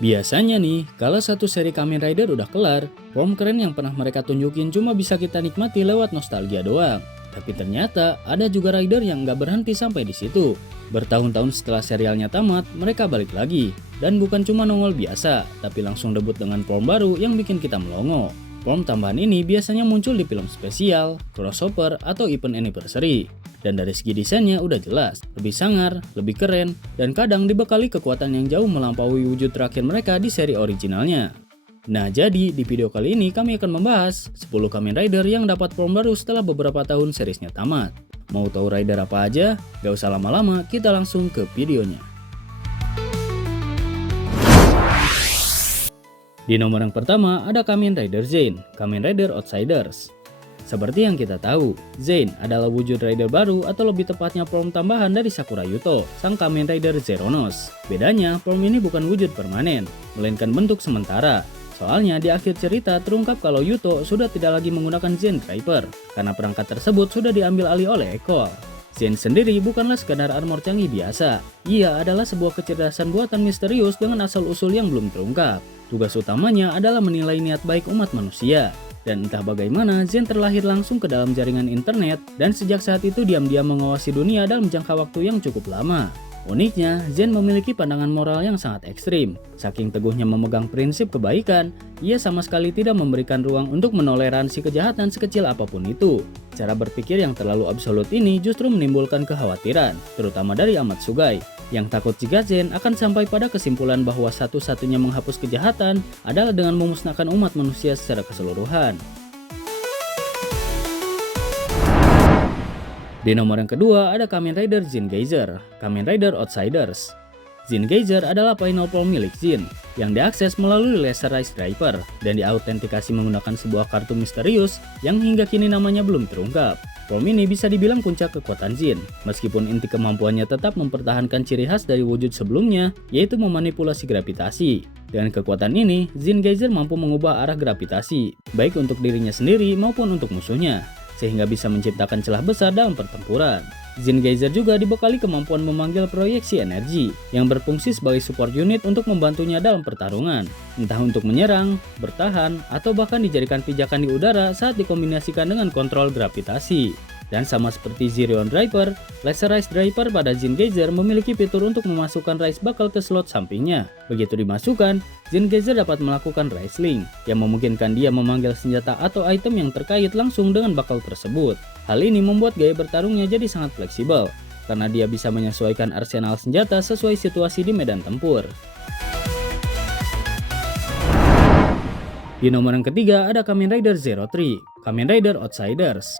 Biasanya nih, kalau satu seri Kamen Rider udah kelar, form keren yang pernah mereka tunjukin cuma bisa kita nikmati lewat nostalgia doang. Tapi ternyata ada juga rider yang nggak berhenti sampai di situ. Bertahun-tahun setelah serialnya tamat, mereka balik lagi. Dan bukan cuma nongol biasa, tapi langsung debut dengan form baru yang bikin kita melongo. Form tambahan ini biasanya muncul di film spesial, crossover, atau event anniversary. Dan dari segi desainnya udah jelas, lebih sangar, lebih keren, dan kadang dibekali kekuatan yang jauh melampaui wujud terakhir mereka di seri originalnya. Nah jadi di video kali ini kami akan membahas 10 Kamen Rider yang dapat form baru setelah beberapa tahun seriesnya tamat. Mau tahu rider apa aja? Gak usah lama-lama, kita langsung ke videonya. Di nomor yang pertama ada Kamen Rider Zain, Kamen Rider Outsiders. Seperti yang kita tahu, Zain adalah wujud rider baru atau lebih tepatnya form tambahan dari Sakura Yuto, sang Kamen Rider Zeronos. Bedanya, form ini bukan wujud permanen, melainkan bentuk sementara. Soalnya di akhir cerita terungkap kalau Yuto sudah tidak lagi menggunakan Zen Driver, karena perangkat tersebut sudah diambil alih oleh Ecol. Zen sendiri bukanlah sekadar armor canggih biasa, ia adalah sebuah kecerdasan buatan misterius dengan asal-usul yang belum terungkap. Tugas utamanya adalah menilai niat baik umat manusia. Dan entah bagaimana Zen terlahir langsung ke dalam jaringan internet dan sejak saat itu diam-diam mengawasi dunia dalam jangka waktu yang cukup lama. Uniknya, Zen memiliki pandangan moral yang sangat ekstrim. Saking teguhnya memegang prinsip kebaikan, ia sama sekali tidak memberikan ruang untuk menoleransi kejahatan sekecil apapun itu. Cara berpikir yang terlalu absolut ini justru menimbulkan kekhawatiran, terutama dari Amat Sugai, yang takut jika Zen akan sampai pada kesimpulan bahwa satu-satunya menghapus kejahatan adalah dengan memusnahkan umat manusia secara keseluruhan. Di nomor yang kedua ada Kamen Rider Jin Geyser, Kamen Rider Outsiders. Jin Geyser adalah final form milik Jin yang diakses melalui Laserized Driver dan diautentikasi menggunakan sebuah kartu misterius yang hingga kini namanya belum terungkap. Form ini bisa dibilang puncak kekuatan Jin, meskipun inti kemampuannya tetap mempertahankan ciri khas dari wujud sebelumnya, yaitu memanipulasi gravitasi. Dengan kekuatan ini, Jin Geyser mampu mengubah arah gravitasi, baik untuk dirinya sendiri maupun untuk musuhnya, sehingga bisa menciptakan celah besar dalam pertempuran. Jin Geyser juga dibekali kemampuan memanggil proyeksi energi yang berfungsi sebagai support unit untuk membantunya dalam pertarungan, entah untuk menyerang, bertahan, atau bahkan dijadikan pijakan di udara saat dikombinasikan dengan kontrol gravitasi. Dan sama seperti Zirion Driver, Laserized Driver pada Jin Geyser memiliki fitur untuk memasukkan Rise Buckle ke slot sampingnya. Begitu dimasukkan, Jin Geyser dapat melakukan Rise Link, yang memungkinkan dia memanggil senjata atau item yang terkait langsung dengan buckle tersebut. Hal ini membuat gaya bertarungnya jadi sangat fleksibel, karena dia bisa menyesuaikan arsenal senjata sesuai situasi di medan tempur. Di nomor yang ketiga ada Kamen Rider Zero Three, Kamen Rider Outsiders.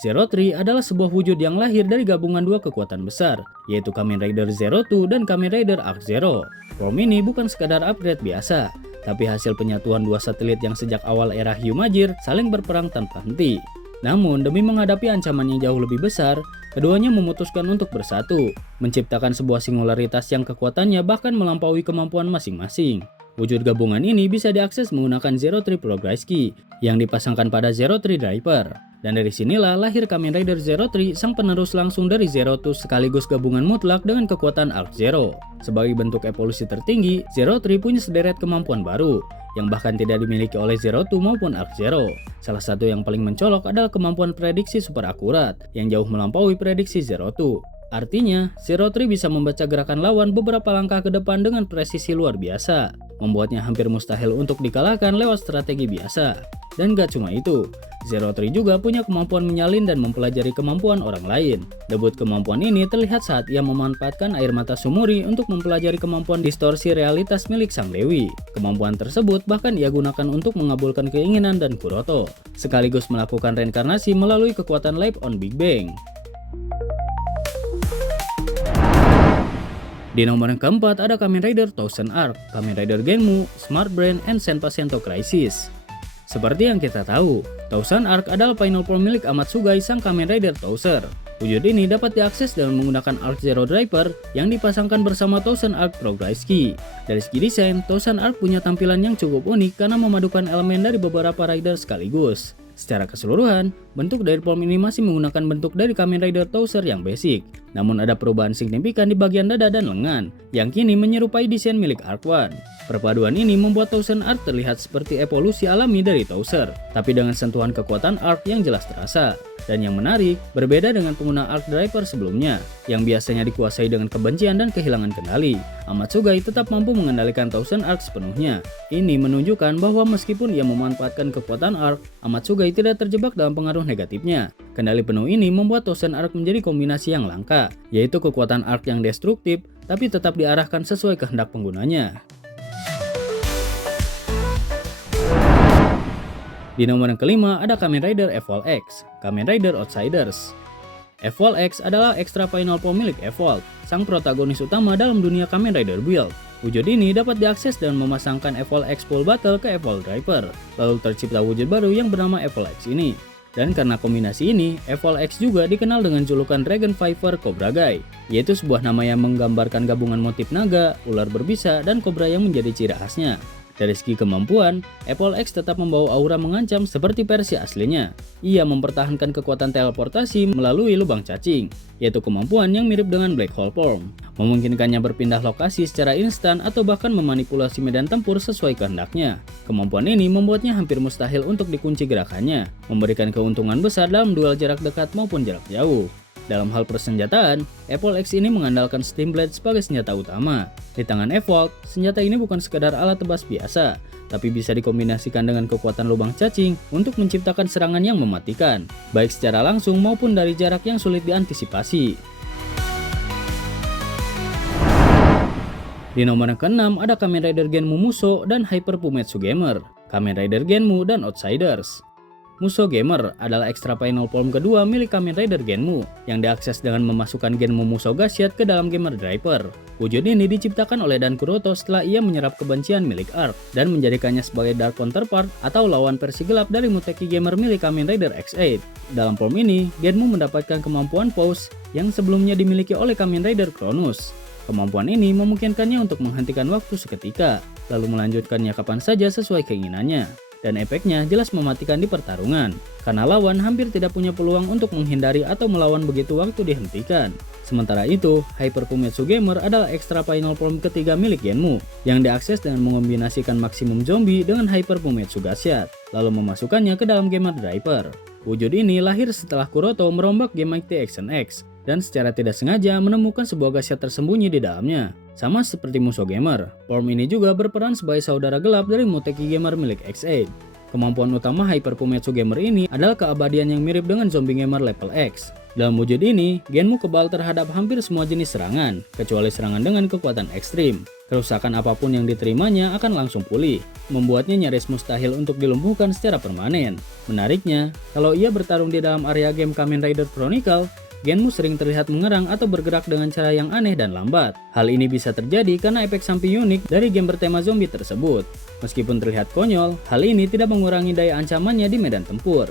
Zero Three adalah sebuah wujud yang lahir dari gabungan dua kekuatan besar, yaitu Kamen Rider Zero Two dan Kamen Rider Arc Zero. Form ini bukan sekadar upgrade biasa, tapi hasil penyatuan dua satelit yang sejak awal era Hyumajir saling berperang tanpa henti. Namun, demi menghadapi ancaman yang jauh lebih besar, keduanya memutuskan untuk bersatu, menciptakan sebuah singularitas yang kekuatannya bahkan melampaui kemampuan masing-masing. Wujud gabungan ini bisa diakses menggunakan Zero Three Progress Key yang dipasangkan pada Zero Three Driver. Dan dari sinilah lahir Kamen Rider Zero Three, sang penerus langsung dari Zero Two sekaligus gabungan mutlak dengan kekuatan Arc Zero. Sebagai bentuk evolusi tertinggi, Zero Three punya sederet kemampuan baru yang bahkan tidak dimiliki oleh Zero Two maupun Arc Zero. Salah satu yang paling mencolok adalah kemampuan prediksi super akurat yang jauh melampaui prediksi Zero Two. Artinya, Zero Three bisa membaca gerakan lawan beberapa langkah ke depan dengan presisi luar biasa, membuatnya hampir mustahil untuk dikalahkan lewat strategi biasa. Dan gak cuma itu, Zero Three juga punya kemampuan menyalin dan mempelajari kemampuan orang lain. Debut kemampuan ini terlihat saat ia memanfaatkan air mata Sumuri untuk mempelajari kemampuan distorsi realitas milik Sang Dewi. Kemampuan tersebut bahkan ia gunakan untuk mengabulkan keinginan dan Kuroto, sekaligus melakukan reinkarnasi melalui kekuatan Life on Big Bang. Di nomor yang keempat ada Kamen Rider Thousand Arc, Kamen Rider Genmu, Smart Brain, and Senpa Sento Crisis. Seperti yang kita tahu, Thousand Arc adalah final form milik Amat Sugai, sang Kamen Rider Touser. Wujud ini dapat diakses dengan menggunakan Arc Zero Driver yang dipasangkan bersama Thousand Arc Progress Key. Dari segi desain, Thousand Arc punya tampilan yang cukup unik karena memadukan elemen dari beberapa rider sekaligus. Secara keseluruhan, bentuk dari form ini masih menggunakan bentuk dari Kamen Rider Touser yang basic. Namun ada perubahan signifikan di bagian dada dan lengan, yang kini menyerupai desain milik Arc One. Perpaduan ini membuat Tousen Arc terlihat seperti evolusi alami dari Touser, tapi dengan sentuhan kekuatan Arc yang jelas terasa. Dan yang menarik, berbeda dengan pengguna Arc Driver sebelumnya, yang biasanya dikuasai dengan kebencian dan kehilangan kendali, Amatsugai tetap mampu mengendalikan Tousen Arc sepenuhnya. Ini menunjukkan bahwa meskipun ia memanfaatkan kekuatan Arc, Amatsugai tidak terjebak dalam pengaruh negatifnya. Kendali penuh ini membuat Tousen Arc menjadi kombinasi yang langka, yaitu kekuatan Arc yang destruktif, tapi tetap diarahkan sesuai kehendak penggunanya. Di nomor yang kelima ada Kamen Rider Evolve X, Kamen Rider Outsiders. Evolve X adalah extra final form milik Evolve, sang protagonis utama dalam dunia Kamen Rider Build. Wujud ini dapat diakses dan memasangkan Evolve X Full Battle ke Evolve Driver, lalu tercipta wujud baru yang bernama Evolve X ini. Dan karena kombinasi ini, Evolve X juga dikenal dengan julukan Dragon Fiver Cobra Guy, yaitu sebuah nama yang menggambarkan gabungan motif naga, ular berbisa, dan kobra yang menjadi ciri khasnya. Dari segi kemampuan, Evolve X tetap membawa aura mengancam seperti versi aslinya. Ia mempertahankan kekuatan teleportasi melalui lubang cacing, yaitu kemampuan yang mirip dengan Black Hole Form, memungkinkannya berpindah lokasi secara instan atau bahkan memanipulasi medan tempur sesuai kehendaknya. Kemampuan ini membuatnya hampir mustahil untuk dikunci gerakannya, memberikan keuntungan besar dalam duel jarak dekat maupun jarak jauh. Dalam hal persenjataan, Evolve X ini mengandalkan Steam Blade sebagai senjata utama. Di tangan Evolve, senjata ini bukan sekadar alat tebas biasa, tapi bisa dikombinasikan dengan kekuatan lubang cacing untuk menciptakan serangan yang mematikan, baik secara langsung maupun dari jarak yang sulit diantisipasi. Di nomor yang ke-6 ada Kamen Rider Genmu Musou dan Hyper Fumetsu Gamer, Kamen Rider Genmu dan Outsiders. Musou Gamer adalah extra final form kedua milik Kamen Rider Genmu yang diakses dengan memasukkan Genmu Musou Gashiat ke dalam Gamer Driver. Wujud ini diciptakan oleh Dan Kuroto setelah ia menyerap kebencian milik Arc dan menjadikannya sebagai dark counterpart atau lawan versi gelap dari Muteki Gamer milik Kamen Rider X8. Dalam form ini, Genmu mendapatkan kemampuan pause yang sebelumnya dimiliki oleh Kamen Rider Cronus. Kemampuan ini memungkinkannya untuk menghentikan waktu seketika, lalu melanjutkannya kapan saja sesuai keinginannya. Dan efeknya jelas mematikan di pertarungan, karena lawan hampir tidak punya peluang untuk menghindari atau melawan begitu waktu dihentikan. Sementara itu, Hyper Fumetsu Gamer adalah extra final form ketiga milik Genmu, yang diakses dengan mengombinasikan maksimum zombie dengan Hyper Fumetsu Gashiat, lalu memasukkannya ke dalam Gamer Driver. Wujud ini lahir setelah Kuroto merombak Game Mighty Action X, dan secara tidak sengaja menemukan sebuah Gashiat tersembunyi di dalamnya. Sama seperti Musou Gamer, form ini juga berperan sebagai saudara gelap dari Muteki Gamer milik X8. Kemampuan utama Hyper Fumetsu Gamer ini adalah keabadian yang mirip dengan Zombie Gamer level X. Dalam wujud ini, Genmu kebal terhadap hampir semua jenis serangan, kecuali serangan dengan kekuatan ekstrim. Kerusakan apapun yang diterimanya akan langsung pulih, membuatnya nyaris mustahil untuk dilumpuhkan secara permanen. Menariknya, kalau ia bertarung di dalam area game Kamen Rider Chronicle, Genmu sering terlihat mengerang atau bergerak dengan cara yang aneh dan lambat. Hal ini bisa terjadi karena efek samping unik dari game bertema zombie tersebut. Meskipun terlihat konyol, hal ini tidak mengurangi daya ancamannya di medan tempur.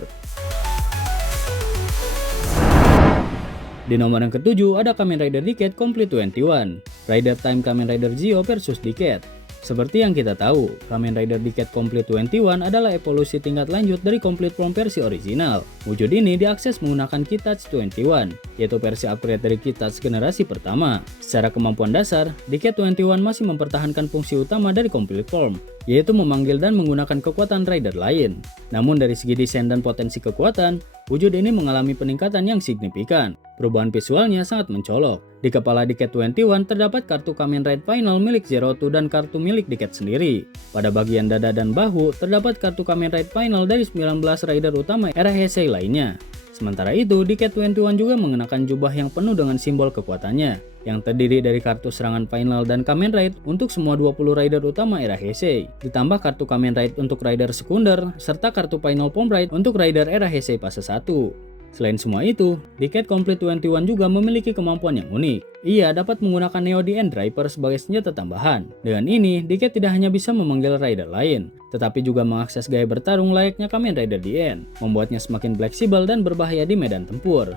Di nomor yang ke-7 ada Kamen Rider Decade Complete 21, Rider Time Kamen Rider Zio versus Decade. Seperti yang kita tahu, Kamen Rider Decade Complete 21 adalah evolusi tingkat lanjut dari Complete Form versi original. Wujud ini diakses menggunakan Kitouch 21, yaitu versi upgrade dari Kitouch generasi pertama. Secara kemampuan dasar, Decade 21 masih mempertahankan fungsi utama dari Complete Form, yaitu memanggil dan menggunakan kekuatan rider lain. Namun dari segi desain dan potensi kekuatan, wujud ini mengalami peningkatan yang signifikan. Perubahan visualnya sangat mencolok. Di kepala Decade 21 terdapat kartu Kamen Rider Final milik Zero Two dan kartu milik Decade sendiri. Pada bagian dada dan bahu terdapat kartu Kamen Rider Final dari 19 rider utama era Heisei lainnya. Sementara itu, Decade 21 juga mengenakan jubah yang penuh dengan simbol kekuatannya, yang terdiri dari kartu serangan final dan Kamen Rider untuk semua 20 rider utama era Heisei, ditambah kartu Kamen Rider untuk rider sekunder, serta kartu Final Form Rider untuk rider era Heisei fase 1. Selain semua itu, Decade Complete 21 juga memiliki kemampuan yang unik. Ia dapat menggunakan Neo DN Driver sebagai senjata tambahan. Dengan ini, Decade tidak hanya bisa memanggil rider lain, tetapi juga mengakses gaya bertarung layaknya Kamen Rider DN, membuatnya semakin fleksibel dan berbahaya di medan tempur.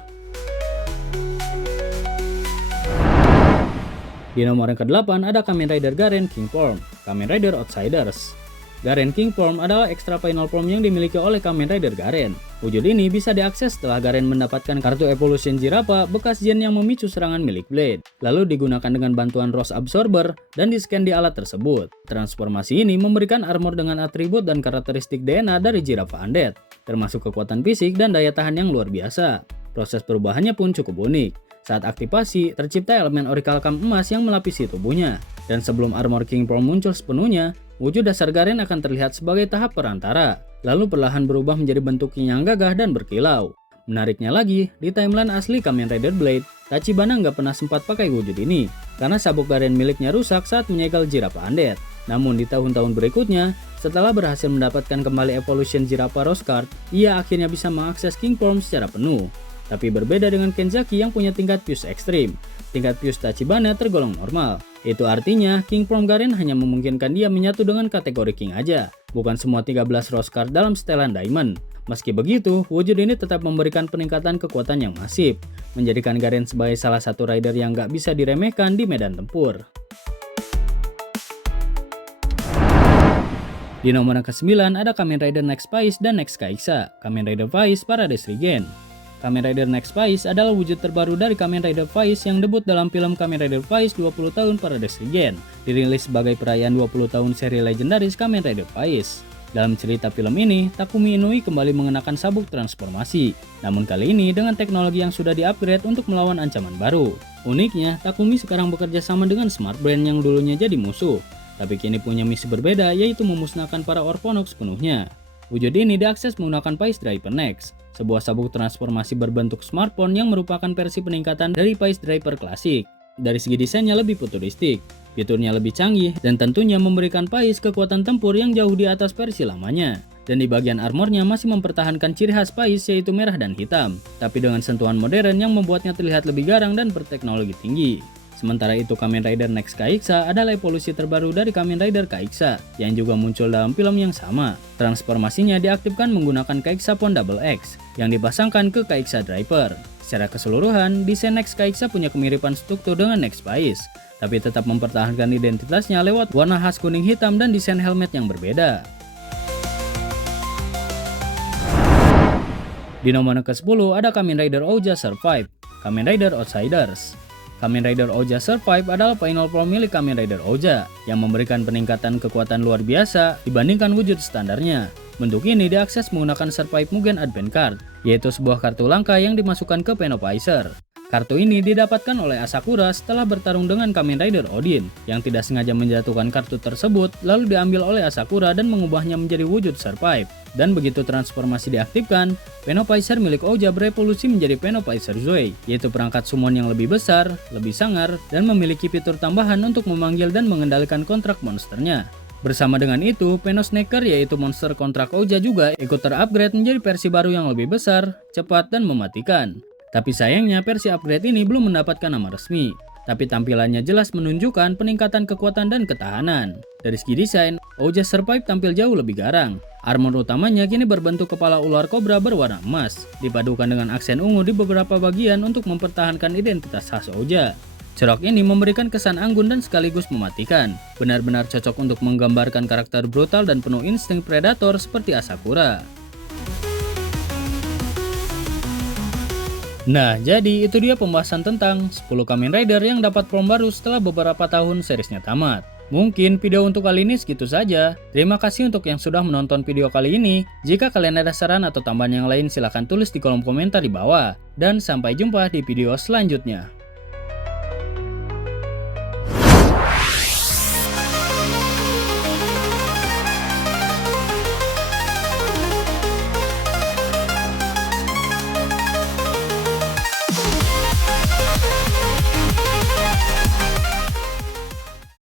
Di nomor yang ke-8 ada Kamen Rider Garen King Form, Kamen Rider Outsiders. Garen King Form adalah extra final form yang dimiliki oleh Kamen Rider Garen. Wujud ini bisa diakses setelah Garen mendapatkan kartu Evolution Jirapa bekas gen yang memicu serangan milik Blade. Lalu digunakan dengan bantuan Rose Absorber dan di-scan di alat tersebut. Transformasi ini memberikan armor dengan atribut dan karakteristik DNA dari Jirapa Undead, termasuk kekuatan fisik dan daya tahan yang luar biasa. Proses perubahannya pun cukup unik. Saat aktivasi, tercipta elemen Orichalcum emas yang melapisi tubuhnya. Dan sebelum armor King Form muncul sepenuhnya, wujud dasar Garen akan terlihat sebagai tahap perantara, lalu perlahan berubah menjadi bentuk yang gagah dan berkilau. Menariknya lagi, di timeline asli Kamen Rider Blade, Tachibana nggak pernah sempat pakai wujud ini, karena sabuk Garen miliknya rusak saat menyegel Jirapa Undead. Namun di tahun-tahun berikutnya, setelah berhasil mendapatkan kembali Evolution Jirapa Rose Card, ia akhirnya bisa mengakses King Form secara penuh. Tapi berbeda dengan Kenzaki yang punya tingkat fuse ekstrim, tingkat fuse Tachibana tergolong normal. Itu artinya King Form Garen hanya memungkinkan dia menyatu dengan kategori King aja, bukan semua 13 Rose Card dalam setelan Diamond. Meski begitu, wujud ini tetap memberikan peningkatan kekuatan yang masif, menjadikan Garen sebagai salah satu rider yang gak bisa diremehkan di medan tempur. Di nomor ke-9 ada Kamen Rider Next Phase dan Next Kaixa, Kamen Rider Phase Paradise Regen. Kamen Rider Next Phase adalah wujud terbaru dari Kamen Rider Phase yang debut dalam film Kamen Rider Phase 20 tahun Paradise Regen, dirilis sebagai perayaan 20 tahun seri legendaris Kamen Rider Phase. Dalam cerita film ini, Takumi Inoue kembali mengenakan sabuk transformasi, namun kali ini dengan teknologi yang sudah di-upgrade untuk melawan ancaman baru. Uniknya, Takumi sekarang bekerja sama dengan Smart Brain yang dulunya jadi musuh, tapi kini punya misi berbeda, yaitu memusnahkan para Orphonox sepenuhnya. Wujud ini diakses menggunakan Phase Driver Next, sebuah sabuk transformasi berbentuk smartphone yang merupakan versi peningkatan dari Phase Driver klasik. Dari segi desainnya lebih futuristik, fiturnya lebih canggih, dan tentunya memberikan Phase kekuatan tempur yang jauh di atas versi lamanya. Dan di bagian armornya masih mempertahankan ciri khas Phase yaitu merah dan hitam, tapi dengan sentuhan modern yang membuatnya terlihat lebih garang dan berteknologi tinggi. Sementara itu, Kamen Rider Next Kaixa adalah evolusi terbaru dari Kamen Rider Kaixa yang juga muncul dalam film yang sama. Transformasinya diaktifkan menggunakan Kaixa Phone Double X yang dipasangkan ke Kaixa Driver. Secara keseluruhan, desain Next Kaixa punya kemiripan struktur dengan Next Phase, tapi tetap mempertahankan identitasnya lewat warna khas kuning hitam dan desain helmet yang berbeda. Di nomor ke-10 ada Kamen Rider Ouja Survive, Kamen Rider Outsiders. Kamen Rider Ouja Survive adalah final form milik Kamen Rider Ouja yang memberikan peningkatan kekuatan luar biasa dibandingkan wujud standarnya. Bentuk ini diakses menggunakan Survive Mugen Advent Card, yaitu sebuah kartu langka yang dimasukkan ke Penopizer. Kartu ini didapatkan oleh Asakura setelah bertarung dengan Kamen Rider Odin yang tidak sengaja menjatuhkan kartu tersebut lalu diambil oleh Asakura dan mengubahnya menjadi wujud Survive. Dan begitu transformasi diaktifkan, Penopizer milik Ouja berevolusi menjadi Penopizer Zoe, yaitu perangkat summon yang lebih besar, lebih sangar, dan memiliki fitur tambahan untuk memanggil dan mengendalikan kontrak monsternya. Bersama dengan itu, Penosnaker yaitu monster kontrak Ouja juga ikut terupgrade menjadi versi baru yang lebih besar, cepat, dan mematikan. Tapi sayangnya versi upgrade ini belum mendapatkan nama resmi, tapi tampilannya jelas menunjukkan peningkatan kekuatan dan ketahanan. Dari segi desain, Ouja Survive tampil jauh lebih garang. Armor utamanya kini berbentuk kepala ular kobra berwarna emas, dipadukan dengan aksen ungu di beberapa bagian untuk mempertahankan identitas khas Ouja. Cerok ini memberikan kesan anggun dan sekaligus mematikan, benar-benar cocok untuk menggambarkan karakter brutal dan penuh insting predator seperti Asakura. Nah, jadi itu dia pembahasan tentang 10 Kamen Rider yang dapat form baru setelah beberapa tahun seriesnya tamat. Mungkin video untuk kali ini segitu saja. Terima kasih untuk yang sudah menonton video kali ini. Jika kalian ada saran atau tambahan yang lain silahkan tulis di kolom komentar di bawah. Dan sampai jumpa di video selanjutnya.